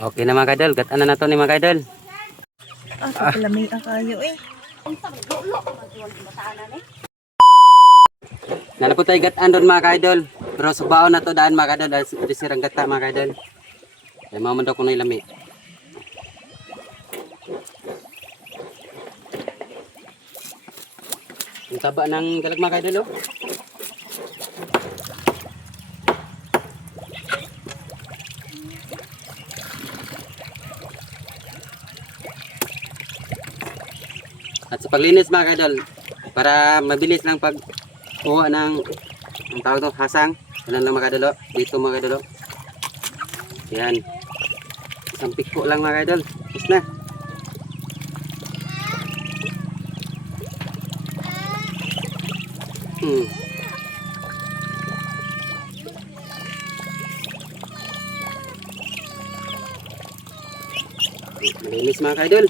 Okay na mga kaidol, gatan na to ni mga kaidol. Paglamig ang kayo eh. Nalapot tayo gatan doon mga kaidol. Pero subaon na to daan mga kaidol dahil sirang gata mga kaidol. Ay mamanda ko na ilami. Ang taba ng galag mga kaidol oh. At sa paglinis mga kaidol, para mabilis lang pagkuha ng ang tawag to, hasang. Ganun lang mga kaidol, dito mga kaidol. Yan. Isang piko lang mga kaidol. Tapos na. Malinis mga kaidol.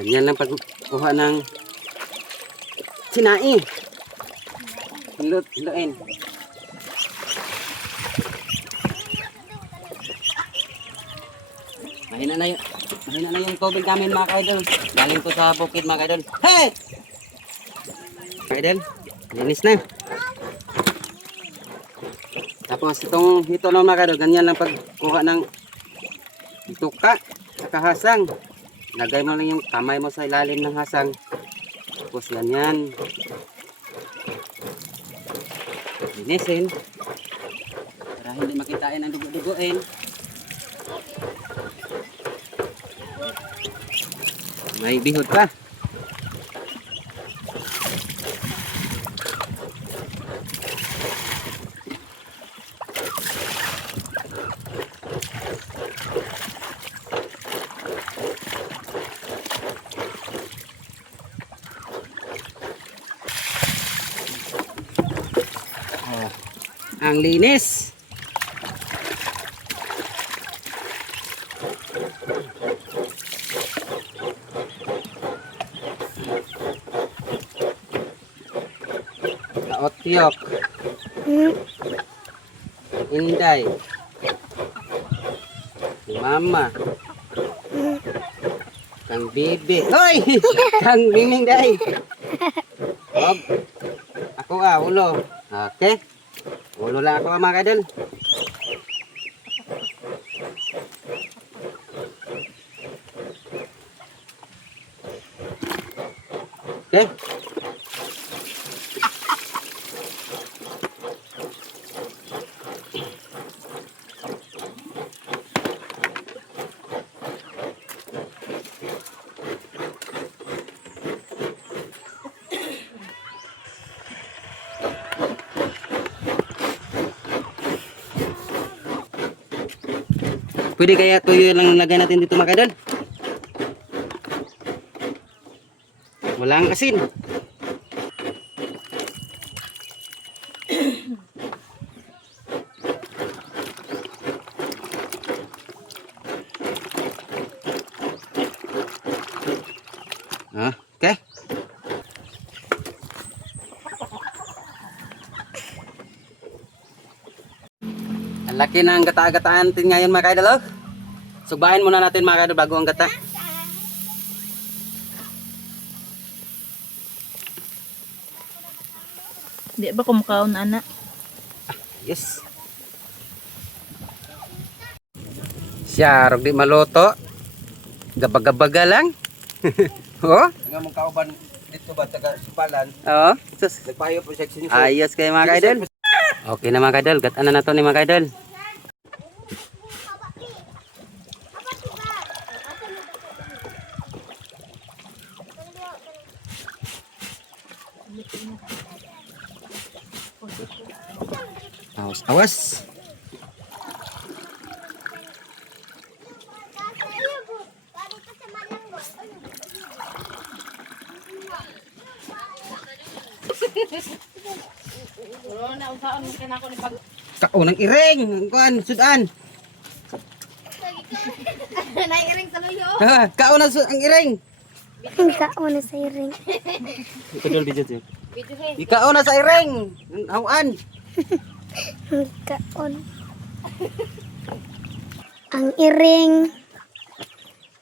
Ganyan lang pagkuha ng sinai. Hiluin. Mahina na yung tubig namin mga kaidol. Galing ko sa bukid mga kaidol. Hey! Kaidol, linis na. Tapos ito na mga kaidol, ganyan lang pagkuha ng tuka sa kahasang. Lagay mo lang yung kamay mo sa ilalim ng hasang. Tapos ganyan. Linisin. Para hindi makitain ang dugo-dugoin. May bihod pa. Ang linis. Kaotyok. Inday. Mama. Kang bibi. Hoy! Kang miming day. Og. Ako ulo. Okay. Ulo lang ako mga kaidol. Okay. Pwede kaya tuyo lang lagay natin dito mga kaidol? Walang asin. Okay. Ang laki ng gata-gataan natin ngayon mga kaidol. Subahin muna natin mga kaidol bago ang gata. Di ba kumakaon anak? Yes. Siya, rog di maluto. Gabag-gabaga lang. Oh? Nga mong kauban dito ba taga Supalan? Oo. Nagpayo po siya sa inyo. Ayos kayo mga kaidol. Okay na mga kaidol. Gatan na to ni mga kaidol. Awas. Kaunang iring, kuan sudan. Nairing sa luyo. Kauna ang iring. Kauna sa iring. Ito dol video. Videohin. Ikaw na sa iring. Hawan. Kaon. Ang iring.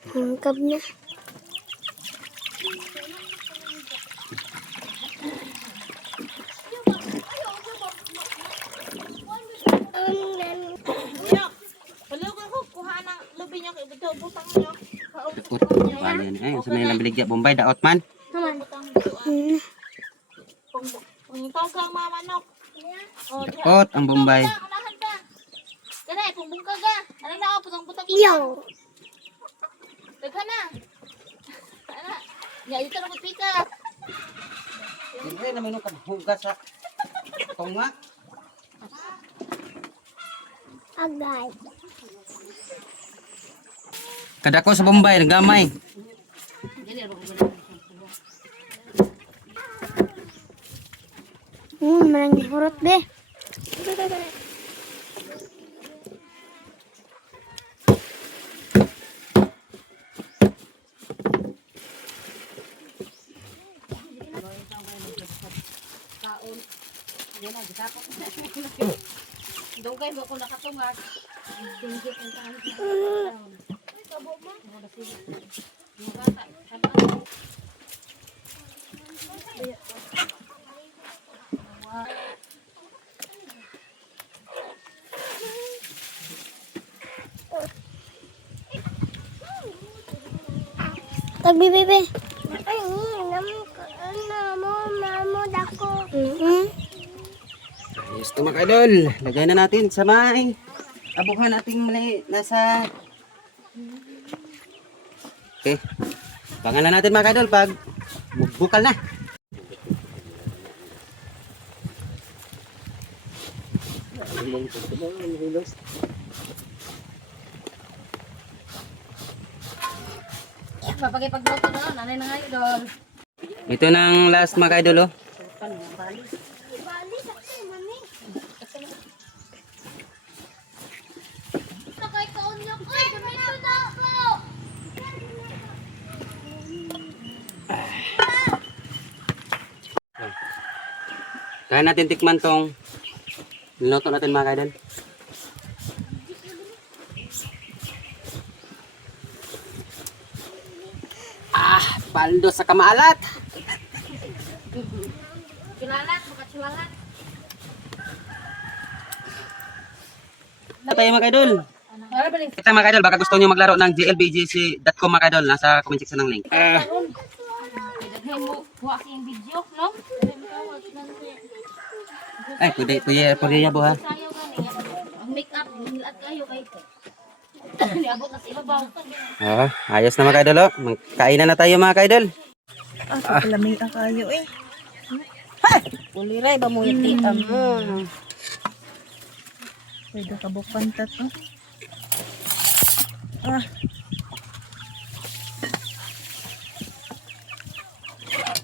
Hangkab na. Palugan ko, kuha ng lubi niya kay Bito. Butang niyo. Daot. Paano yan? Ay, sa mga biligya. Bombay, daot man. Kung tawag ka mga manok. Oh, Daot ang Bombay. unahan ka. Kaya, kung bungka ka. Ano na ako, putang-putang ko. Yo. Daghan na. Ano? Ya, dito na pika. Siyempre naman nung hugas sa tunga. Agay. Kadako sa Bombay, nagamay. Marang hurot be. Dugay mo ko nakatungag. Tagbi bebe. Ay, namo dako. Ayos to mga idol. Lagay na natin sa may abuhan nating mali nasa. Okay. Pangalan natin mga idol pag bukal na. Mapagipagluto na, nanay na nga idol. Ito nang last mga idol oh. Sakay kaon niyo ko. Gamito na ako. Kaya natin tikman tong niluto natin mga idol. Paldo sa kamaalat. Silalat, bukat silalat. Ito tayo mga idol. Ano ba rin? Ito mga idol, baka gusto nyo maglaro ng glbgc.com mga idol. Nasa comment section ng link. Daghan mo, buha yung video, no? Ay, pwede niya buha. Sayo ka niya. Ang make up, nilat kayo kay niabot na sa ibabaw. Ayos na mga idol. Oh. Kainan na tayo mga idol. Ah, palamig kayo eh. Uliray ba mo itiam mo? Pwede ka bukan tato. Ah,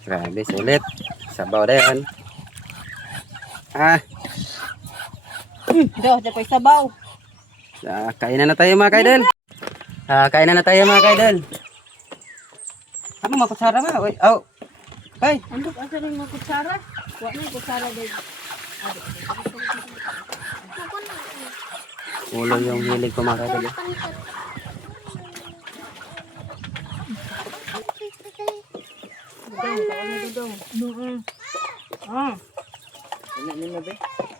Grabe, sulit. Sabaw na yan. Do, dapat sabaw. Kainan na tayo mga idol. Kainan na tayo mga idol. Ano makutsara ba? Oy, oh. Kay. Andok asa rin mo kutsara? Wa na kutsara day. Ulo yung hilig ko mga idol.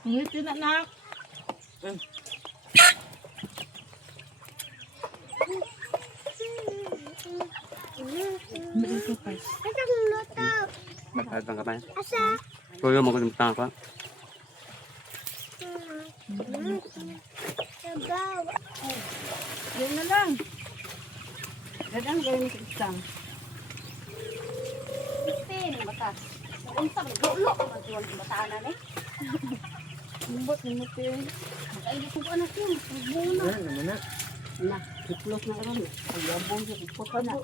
ngiti na na. Magkagang kamay. Asa? Kuya mo kung tanga ko. Sabaw. Yun na lang. Dadang gawin sa isang. Pin, batas. Unsa ba gulo ko ba diwan sa bataana ni? Lumbot ni mo pin. Ay di ko anak yun. Buno. Na, close na ron. Ay yabong sa ipot na.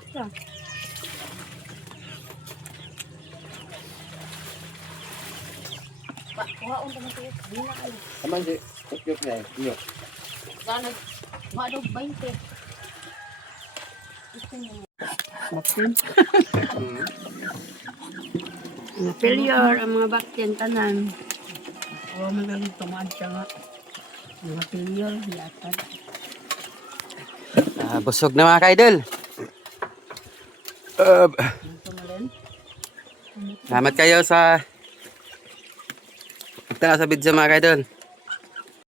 Pa, kuhaon ta mo tiyo. Dina kayo. Aman si Tukyok na eh. Iyo. Ganag, madog 20. Gusto niyo. Makin. Na failure ang mga bakyan tanan. O magaling tumaad siya nga. Mga failure, yatad. Busog na mga ka-idol. Ang tumalin. Salamat kayo sa pagtanaw sa video mga ka-idol.